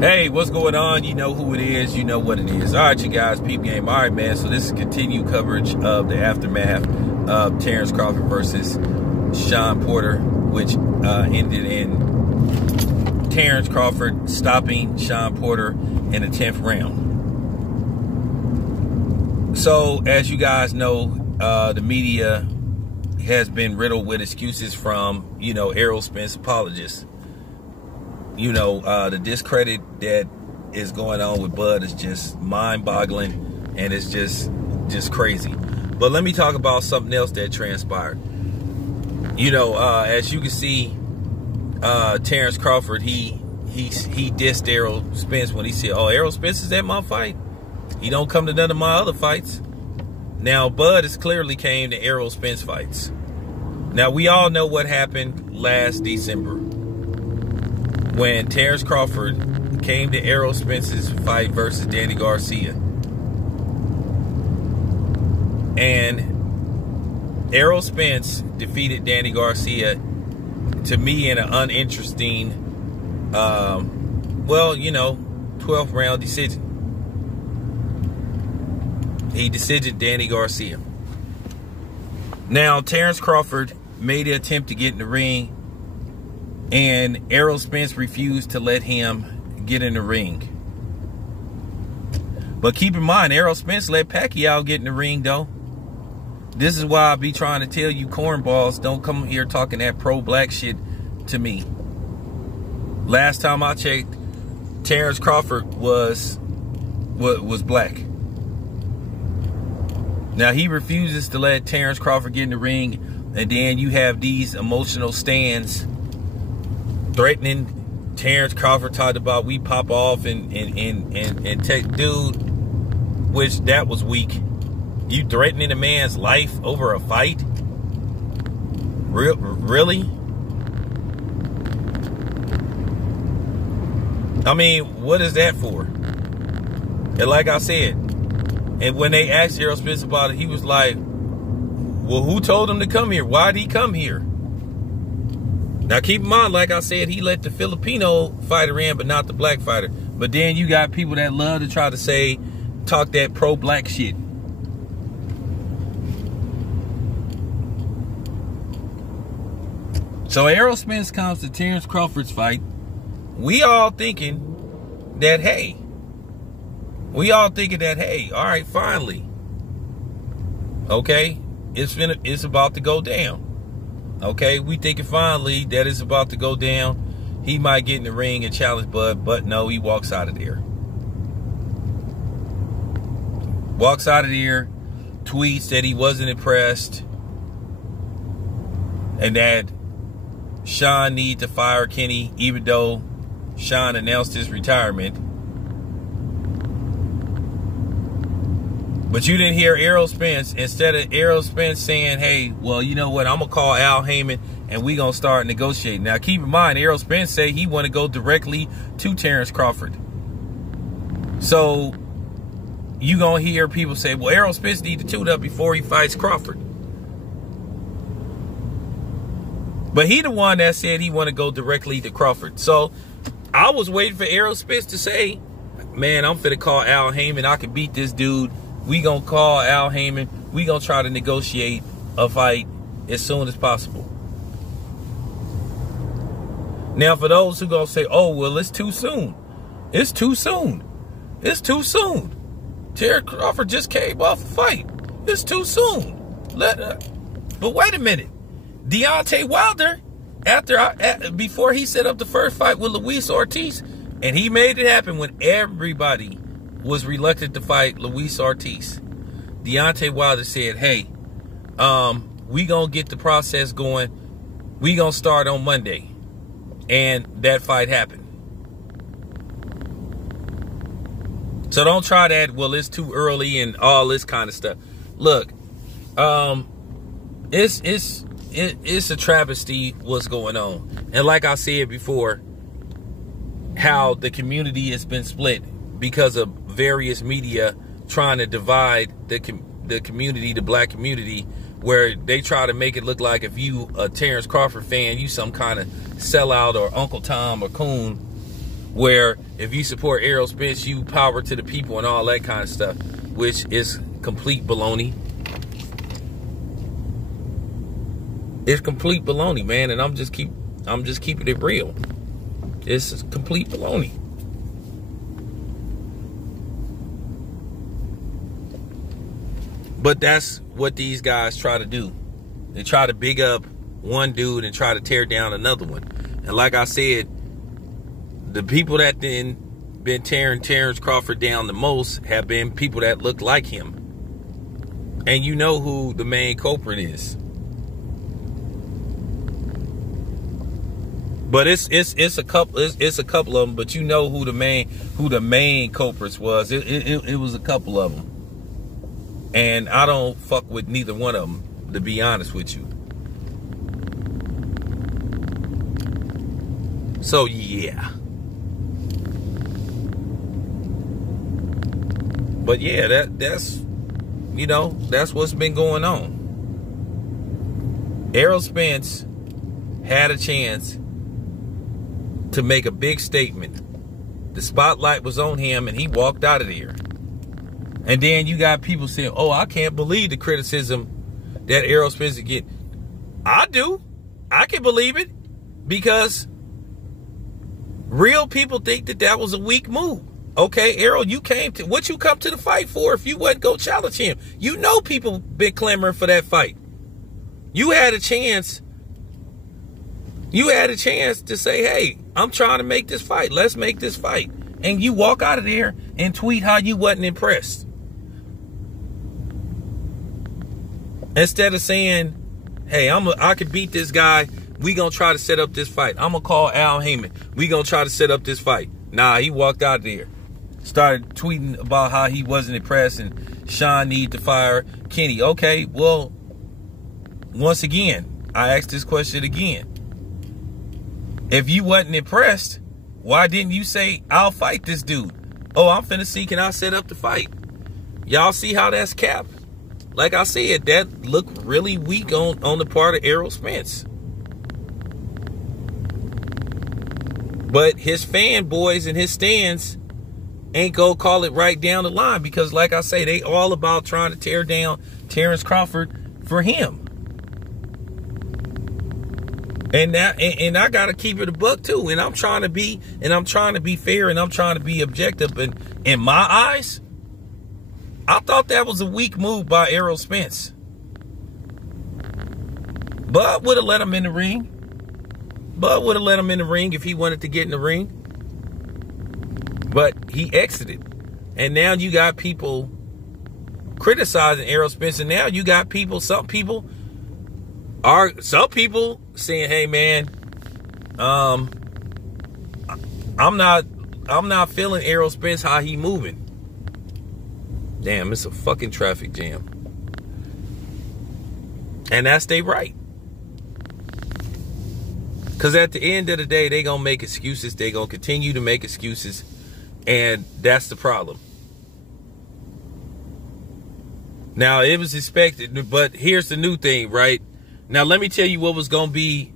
Hey, what's going on? You know who it is. You know what it is. All right, you guys, peep game. All right, man. So this is continued coverage of the aftermath of Terence Crawford versus Shawn Porter, which ended in Terence Crawford stopping Shawn Porter in the 10th round. So, as you guys know, the media has been riddled with excuses from, Errol Spence apologists. The discredit that is going on with Bud is just mind-boggling, and it's just crazy. But let me talk about something else that transpired. As you can see, Terence Crawford, he dissed Errol Spence when he said, "Oh, Errol Spence is at my fight. He don't come to none of my other fights." Now, Bud has clearly came to Errol Spence fights. Now, we all know what happened last December when Terence Crawford came to Errol Spence's fight versus Danny Garcia. And Errol Spence defeated Danny Garcia, to me, in an uninteresting, 12th round decision. He decisioned Danny Garcia. Now, Terence Crawford made an attempt to get in the ring, and Errol Spence refused to let him get in the ring. But keep in mind, Errol Spence let Pacquiao get in the ring, though. This is why I be trying to tell you cornballs, don't come here talking that pro-black shit to me. Last time I checked, Terence Crawford was black. Now, he refuses to let Terence Crawford get in the ring, and then you have these emotional stands threatening Terence Crawford, talked about we pop off and take, dude, which that was weak. You threatening a man's life over a fight? Really? I mean, what is that for? And like I said, and when they asked Errol Spence about it, he was like, well, who told him to come here? Why did he come here? Now, keep in mind, like I said, he let the Filipino fighter in, but not the black fighter. But then you got people that love to try to talk that pro-black shit. So Errol Spence comes to Terence Crawford's fight. We all thinking that, hey, all right, finally. Okay, it's about to go down. Okay, we thinking finally that it's about to go down. He might get in the ring and challenge Bud, but no, he walks out of there. Walks out of there, tweets that he wasn't impressed, and that Shawn need to fire Kenny, even though Shawn announced his retirement. But you didn't hear Errol Spence. Instead of Errol Spence saying, hey, well, you know what, I'm going to call Al Heyman and we going to start negotiating. Now, keep in mind, Errol Spence say he want to go directly to Terence Crawford. So, you going to hear people say, well, Errol Spence need to tune up before he fights Crawford. But he the one that said he want to go directly to Crawford. So, I was waiting for Errol Spence to say, man, I'm finna call Al Heyman. I can beat this dude. We gonna call Al Heyman. We gonna try to negotiate a fight as soon as possible. Now, for those who gonna say, oh, well, it's too soon. It's too soon. It's too soon. Terence Crawford just came off a fight. It's too soon. But wait a minute. Deontay Wilder, before he set up the first fight with Luis Ortiz, and he made it happen when everybody was reluctant to fight Luis Ortiz. Deontay Wilder said, hey, we gonna get the process going. We gonna start on Monday. And that fight happened. So don't try that, well, it's too early and all this kind of stuff. Look, it's a travesty what's going on. And like I said before, how the community has been split because of various media trying to divide the community, the black community, where they try to make it look like if you a Terence Crawford fan, you some kind of sellout or Uncle Tom or coon. where if you support Errol Spence, you power to the people and all that kind of stuff, which is complete baloney. It's complete baloney, man, and I'm just keeping it real. It's complete baloney. But that's what these guys try to do. They try to big up one dude and try to tear down another one. And like I said, the people that then been tearing Terence Crawford down the most have been people that look like him. And you know who the main culprit is. But it's a couple of them, but you know who the main culprits was. It was a couple of them. And I don't fuck with neither one of them, to be honest with you. So yeah. But yeah, that's what's been going on. Errol Spence had a chance to make a big statement. The spotlight was on him and he walked out of there. And then you got people saying, oh, I can't believe the criticism that Errol Spence get. I do. I can believe it, because real people think that was a weak move. Okay, Errol, what you come to the fight for if you wasn't go challenge him? You know people been clamoring for that fight. You had a chance. You had a chance to say, hey, I'm trying to make this fight. Let's make this fight. And you walk out of there and tweet how you wasn't impressed. Instead of saying, hey, I could beat this guy. We gonna try to set up this fight. I'm gonna call Al Heyman. We gonna try to set up this fight. Nah, he walked out there. Started tweeting about how he wasn't impressed and Shawn need to fire Kenny. Okay, well, once again, I asked this question again. If you wasn't impressed, why didn't you say, I'll fight this dude? Oh, I'm finna see, can I set up the fight? Y'all see how that's capped? Like I said, that looked really weak on the part of Errol Spence. But his fanboys and his stands ain't gonna call it right down the line, because like I say, they all about trying to tear down Terence Crawford for him. And I gotta keep it a buck too. And I'm trying to be fair, and I'm trying to be objective. And in my eyes, I thought that was a weak move by Errol Spence. Bud would have let him in the ring. Bud would have let him in the ring if he wanted to get in the ring. But he exited. And now you got people criticizing Errol Spence. And now you got some people saying, hey man, I'm not feeling Errol Spence how he moving. Damn, it's a fucking traffic jam. And that's they right. Because at the end of the day, they going to make excuses. They going to continue to make excuses. And that's the problem. Now, it was expected, but here's the new thing, right? Now, let me tell you what was going to be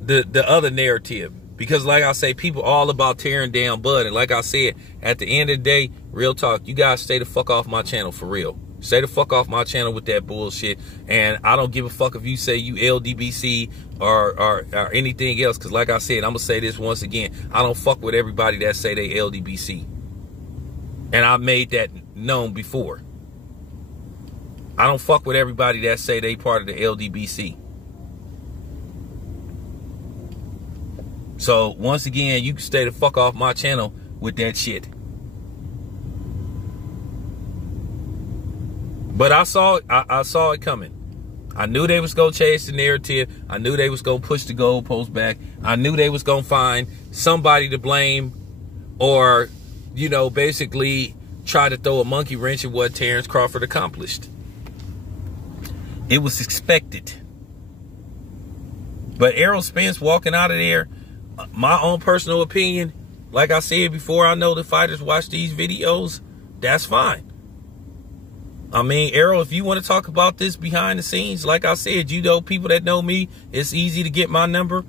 the other narrative. Because like I say, people all about tearing down Bud. And like I said, at the end of the day, real talk, you guys stay the fuck off my channel for real. Stay the fuck off my channel with that bullshit. And I don't give a fuck if you say you LDBC or anything else. Because like I said, I'm going to say this once again. I don't fuck with everybody that say they LDBC. And I made that known before. I don't fuck with everybody that say they part of the LDBC. So, once again, you can stay the fuck off my channel with that shit. But I saw it coming. I knew they was going to chase the narrative. I knew they was going to push the goalpost back. I knew they was going to find somebody to blame, or, you know, basically try to throw a monkey wrench at what Terence Crawford accomplished. It was expected. But Errol Spence walking out of there, my own personal opinion, like I said before, I know the fighters watch these videos. That's fine. I mean, Errol, if you want to talk about this behind the scenes, like I said, you know, people that know me, it's easy to get my number.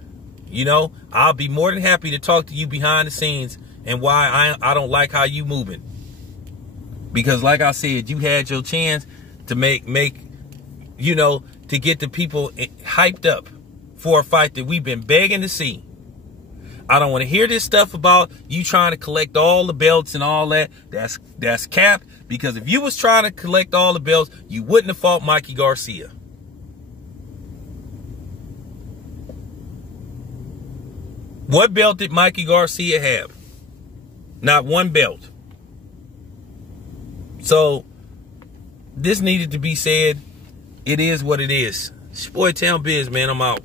You know, I'll be more than happy to talk to you behind the scenes and why I don't like how you moving. Because like I said, you had your chance to make you know, to get the people hyped up for a fight that we've been begging to see. I don't want to hear this stuff about you trying to collect all the belts and all that. That's cap. Because if you was trying to collect all the belts, you wouldn't have fought Mikey Garcia. What belt did Mikey Garcia have? Not one belt. So this needed to be said. It is what it is. It's your boy Town Biz, man. I'm out.